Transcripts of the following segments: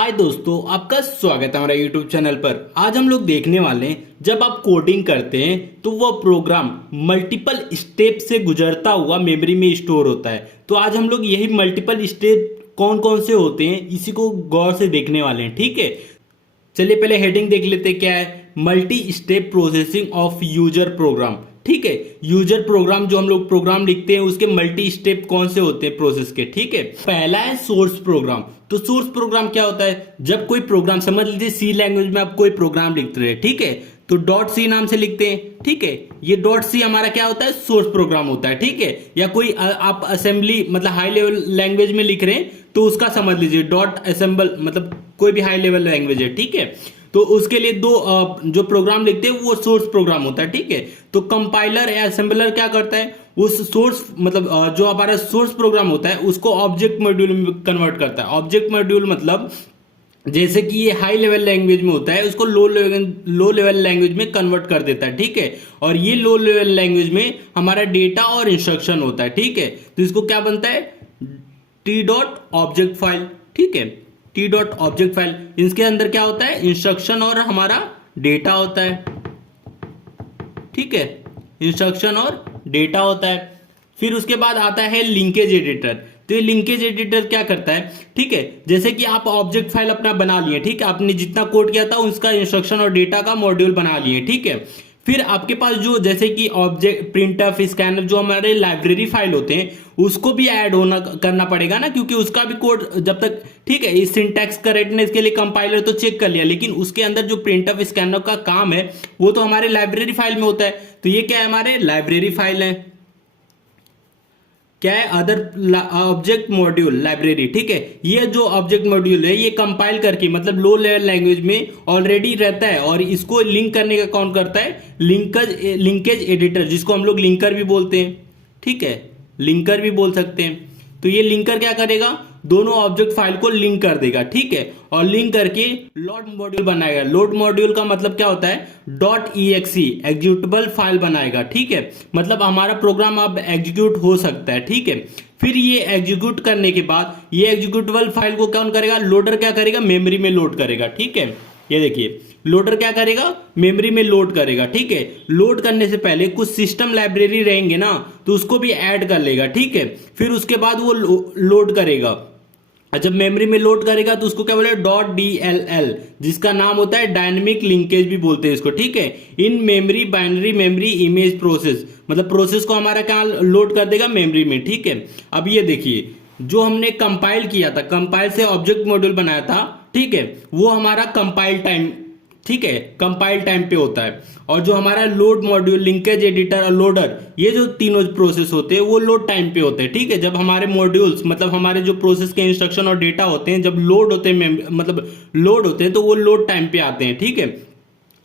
हाय दोस्तों, आपका स्वागत है हमारे YouTube चैनल पर। आज हम लोग देखने वाले हैं जब आप कोडिंग करते हैं तो वो प्रोग्राम मल्टीपल स्टेप से गुजरता हुआ मेमोरी में स्टोर होता है। तो आज हम लोग यही मल्टीपल स्टेप कौन कौन से होते हैं इसी को गौर से देखने वाले हैं। ठीक है, चलिए पहले हेडिंग देख लेते हैं क्या है। Multi step processing of user program. ठीक है, यूजर प्रोग्राम जो हम लोग प्रोग्राम लिखते हैं उसके मल्टी स्टेप कौन से होते हैं प्रोसेस के। ठीक है, पहला है सोर्स प्रोग्राम। तो सोर्स प्रोग्राम क्या होता है, जब कोई प्रोग्राम, समझ लीजिए सी लैंग्वेज में आप कोई प्रोग्राम लिखते रहे, ठीक है, तो डॉट सी नाम से लिखते हैं। ठीक है, ये डॉट सी हमारा क्या होता है, सोर्स प्रोग्राम होता है। ठीक है, या कोई आप असेंबली मतलब हाई लेवल लैंग्वेज में लिख रहे हैं तो उसका समझ लीजिए डॉट असेंबल, मतलब कोई भी हाई लेवल लैंग्वेज है। ठीक है, तो उसके लिए दो जो प्रोग्राम लिखते हैं वो सोर्स प्रोग्राम होता है। ठीक है, तो कंपाइलर या असेंबलर क्या करता है, उस सोर्स मतलब जो हमारा सोर्स प्रोग्राम होता है उसको ऑब्जेक्ट मॉड्यूल में कन्वर्ट करता है। ऑब्जेक्ट मॉड्यूल मतलब जैसे कि ये हाई लेवल लैंग्वेज में होता है उसको लो लेवल लैंग्वेज में कन्वर्ट कर देता है। ठीक है, और ये लो लेवल लैंग्वेज में हमारा डेटा और इंस्ट्रक्शन होता है। ठीक है, तो इसको क्या बनता है, टी डॉट ऑब्जेक्ट फाइल। ठीक है, टी डॉट ऑब्जेक्ट फाइल, इसके अंदर क्या होता है, इंस्ट्रक्शन और हमारा डेटा होता है। ठीक है, इंस्ट्रक्शन और डेटा होता है। फिर उसके बाद आता है लिंकेज एडिटर। तो ये लिंकेज एडिटर क्या करता है, ठीक है, जैसे कि आप ऑब्जेक्ट फाइल अपना बना लिए, ठीक है, आपने जितना कोड किया था उसका इंस्ट्रक्शन और डेटा का मॉड्यूल बना लिए। ठीक है, फिर आपके पास जो जैसे कि ऑब्जेक्ट प्रिंटफ स्कैनर जो हमारे लाइब्रेरी फाइल होते हैं उसको भी ऐड होना करना पड़ेगा ना, क्योंकि उसका भी कोड जब तक, ठीक है, इस सिंटैक्स करेक्टनेस के लिए कंपाइलर तो चेक कर लिया, लेकिन उसके अंदर जो प्रिंटफ स्कैनर का काम है वो तो हमारे लाइब्रेरी फाइल में होता है। तो ये क्या है, हमारे लाइब्रेरी फाइल है। क्या है, अदर ऑब्जेक्ट मॉड्यूल लाइब्रेरी। ठीक है, ये जो ऑब्जेक्ट मॉड्यूल है ये कंपाइल करके मतलब लो लेवल लैंग्वेज में ऑलरेडी रहता है और इसको लिंक करने का कौन करता है, लिंकेज एडिटर, जिसको हम लोग लिंकर भी बोलते हैं। ठीक है, लिंकर भी बोल सकते हैं। तो ये लिंकर क्या करेगा, दोनों ऑब्जेक्ट फाइल को लिंक कर देगा। ठीक है, और लिंक करके लोड मॉड्यूल बनाएगा। लोड मॉड्यूल का मतलब क्या होता है, डॉट .exe एग्जीक्यूटेबल फाइल बनाएगा। ठीक है, मतलब हमारा प्रोग्राम अब एग्जीक्यूट हो सकता है। ठीक है, फिर ये एग्जीक्यूट करने के बाद ये एग्जीक्यूटेबल फाइल को कौन करेगा, लोडर क्या करेगा, मेमोरी में लोड करेगा। ठीक है, ये देखिए लोडर क्या करेगा, मेमोरी में लोड करेगा। ठीक है, लोड करने से पहले कुछ सिस्टम लाइब्रेरी रहेंगे ना तो उसको भी ऐड कर लेगा। ठीक है, फिर उसके बाद वो लोड करेगा। जब मेमोरी में लोड करेगा तो उसको क्या बोले, डॉट DLL, जिसका नाम होता है डायनेमिक लिंकेज भी बोलते हैं इसको। ठीक है, in memory binary memory image process, मतलब प्रोसेस को हमारा क्या लोड कर देगा, मेमोरी में। ठीक है, अब ये देखिए जो हमने कंपाइल किया था, कंपाइल से ऑब्जेक्ट मॉड्यूल बनाया था, ठीक है, वो हमारा कंपाइल टाइम, ठीक है, कंपाइल टाइम पे होता है। और जो हमारा लोड मॉड्यूल, लिंकेज एडिटर और लोडर, ये जो तीनों प्रोसेस होते हैं वो लोड टाइम पे होते हैं। ठीक है, जब हमारे मॉड्यूल्स मतलब हमारे जो प्रोसेस के इंस्ट्रक्शन और डेटा होते हैं जब लोड होते हैं, मतलब लोड होते हैं तो वो लोड टाइम पे आते हैं। ठीक है,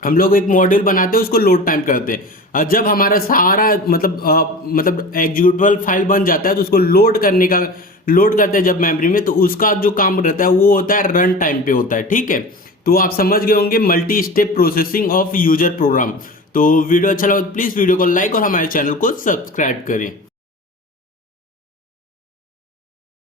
हम लोग एक मॉड्यूल बनाते हैं उसको लोड टाइम करते हैं। और जब हमारा सारा मतलब एग्जीक्यूटेबल फाइल बन जाता है तो उसको लोड करते हैं जब मेमोरी में, तो उसका जो काम रहता है वो होता है रन टाइम पे होता है। ठीक है, तो आप समझ गए होंगे multi step processing of user program. तो वीडियो अच्छा लगा तो प्लीज वीडियो को लाइक और हमारे चैनल को सब्सक्राइब करें।